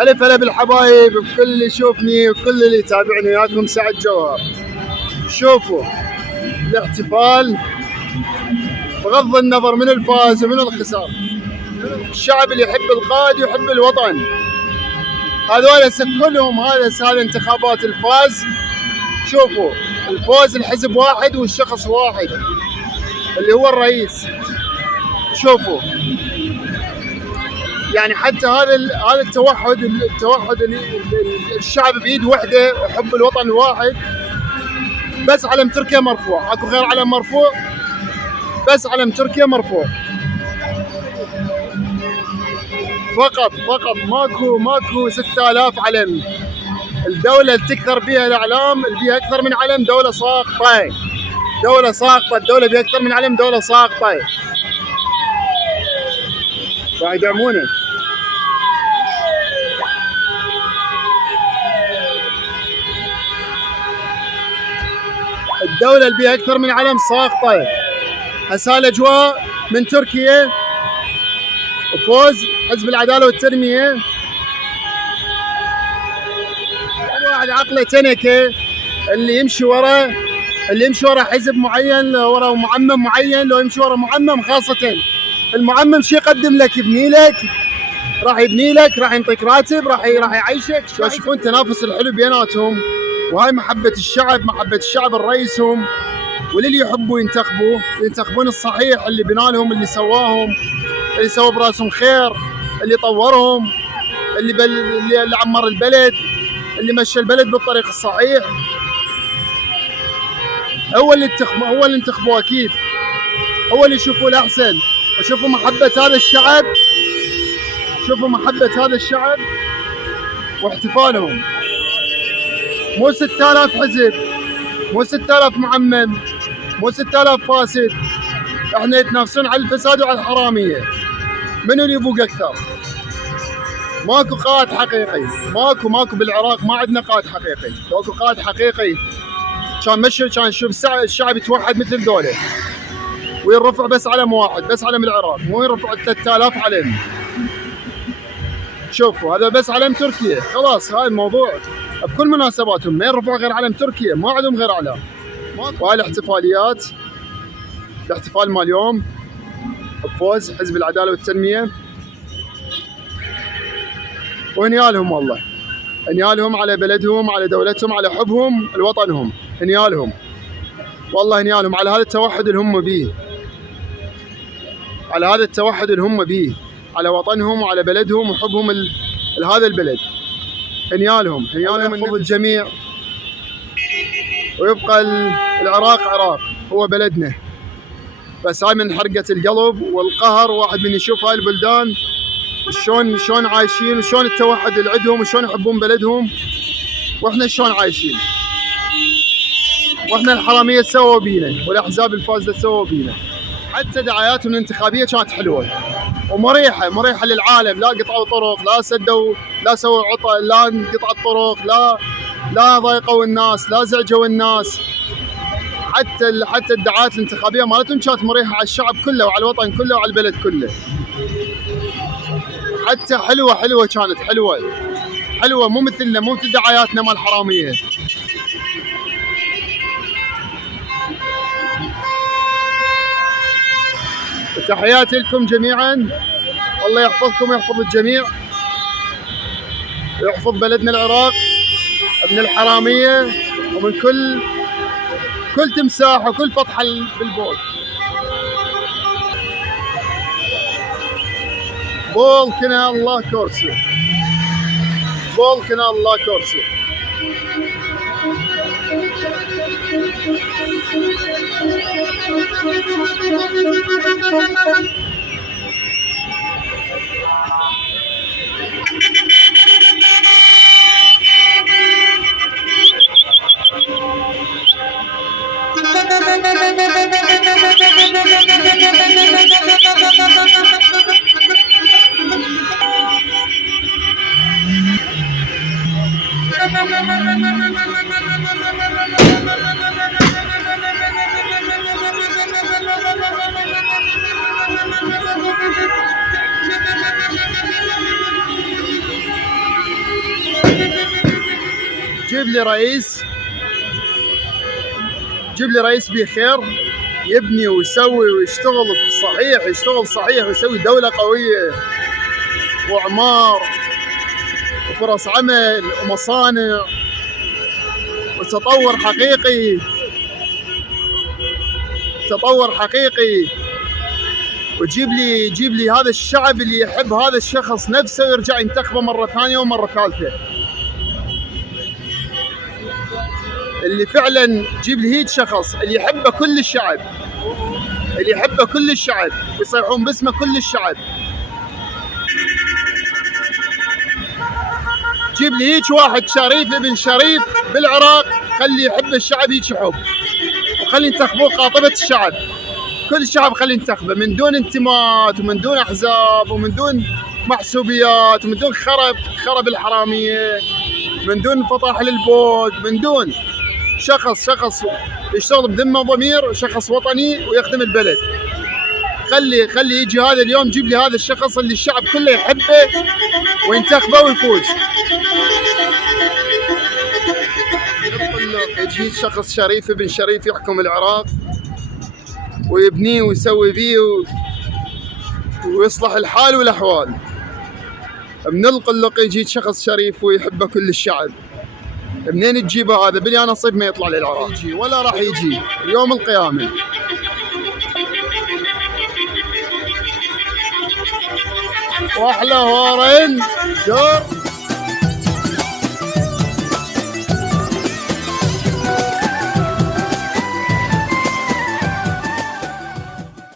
ألف هلا بالحبايب بكل اللي يشوفني وكل اللي يتابعني، وياكم سعد جوهر. شوفوا الاحتفال بغض النظر من الفاز ومن الخسار، الشعب اللي يحب القائد ويحب الوطن، هذول كلهم هذا انتخابات الفاز. شوفوا الفوز الحزب واحد والشخص واحد اللي هو الرئيس. شوفوا يعني حتى هذا التوحد الشعب بيد وحده وحب الوطن الواحد. بس علم تركيا مرفوع، اكو غير علم مرفوع، بس علم تركيا مرفوع فقط ماكو 6000 علم. الدولة اللي تكثر بها الاعلام اللي بيها اكثر من علم دولة ساقطة، الدولة بيها اكثر من علم دولة ساقطة. راح يدعمونه. الدولة اللي بيها أكثر من علم ساقطة. هسه الأجواء من تركيا وفوز حزب العدالة والتنمية. الواحد عقله تنكة اللي يمشي ورا حزب معين، ورا معمم معين، لو يمشي ورا معمم خاصة المعمم شي يقدم لك، يبني لك، راح يبني لك، راح ينطيك راتب، راح يعيشك. يشوفون التنافس الحلو بيناتهم، وهاي محبة الشعب لرئيسهم، وللي يحبوا ينتخبون الصحيح اللي بنالهم، اللي سوى براسهم خير، اللي طورهم، اللي عمر البلد، اللي مشى البلد بالطريق الصحيح. هو اللي انتخبوه اكيد، هو اللي يشوفوا الاحسن. وشوفوا محبة هذا الشعب، واحتفالهم. مو 6000 حزب، مو 6000 معمم، مو 6000 فاسد. احنا يتنافسون على الفساد وعلى الحرامية، منو اللي يبوق اكثر؟ ماكو قائد حقيقي، ماكو بالعراق، ما عندنا قائد حقيقي. لو اكو قائد حقيقي كان نشوف الشعب يتوحد مثل دولة ويرفع بس علم واحد، بس علم العراق، مو يرفع 3000 علم. شوفوا هذا بس علم تركيا، خلاص هاي الموضوع بكل مناسباتهم ما يرفعوا غير علم تركيا، ما عندهم غير علم. وهاي الاحتفاليات، الاحتفال مال اليوم بفوز حزب العدالة والتنمية، وهنيالهم والله، هنيالهم على بلدهم، على دولتهم، على حبهم لوطنهم، هنيالهم والله، هنيالهم على هذا التوحد اللي هم بيه، على وطنهم وعلى بلدهم وحبهم لهذا البلد. هنيالهم يحفظ الجميع، ويبقى العراق عراق، هو بلدنا. بس هاي من حرقة القلب والقهر، واحد من يشوف هاي البلدان شلون عايشين، وشلون التوحد اللي عندهم، وشلون يحبون بلدهم، واحنا شلون عايشين، واحنا الحرامية سووا بينا، والاحزاب الفاسدة سووا بينا. حتى دعاياتهم الانتخابية كانت حلوة ومريحة للعالم، لا قطعوا طرق، لا سووا عطل، لا انقطعت طرق، لا ضايقوا الناس، لا زعجوا الناس. حتى الدعايات الانتخابية مالتهم كانت مريحة على الشعب كله وعلى الوطن كله وعلى البلد كله. حتى حلوة كانت حلوة، مو مثلنا، مو مثل دعاياتنا مال الحرامية. تحياتي لكم جميعا، الله يحفظكم ويحفظ الجميع، ويحفظ بلدنا العراق من الحرامية ومن كل كل تمساح وكل فتحة بالبول. بول كنال لا كورسو، بول كنال لا كورسو. جيب لي رئيس، جيب لي رئيس بخير يبني ويسوي ويشتغل صحيح، يشتغل صحيح ويسوي دولة قوية وإعمار وفرص عمل ومصانع وتطور حقيقي، تطور حقيقي. وجيب لي هذا الشعب اللي يحب هذا الشخص نفسه ويرجع ينتخبه مرة ثانية ومرة ثالثة. اللي فعلا جيب لي هيك شخص اللي يحبه كل الشعب، اللي يحبه كل الشعب ويصيحون باسمه كل الشعب. جيب لي هيك واحد شريف ابن شريف بالعراق، خلي يحب الشعب هيك حب، وخلي ينتخبوه قاطبة الشعب، كل الشعب خلي ينتخبه من دون انتماءات ومن دون احزاب ومن دون محسوبيات ومن دون خرب الحرامية، من دون فطاحل البوق، من دون شخص يشتغل بذمه وضمير، شخص وطني ويخدم البلد. خلي يجي هذا اليوم، جيب لي هذا الشخص اللي الشعب كله يحبه وينتخبه ويفوز. يجي شخص شريف ابن شريف يحكم العراق ويبنيه ويسوي بيه ويصلح الحال والاحوال. من القلق يجي شخص شريف ويحبه كل الشعب. منين تجيبه هذا؟ بلي انا نصيب ما يطلع للعراق يجي ولا راح يجي يوم القيامه. واحلى هورن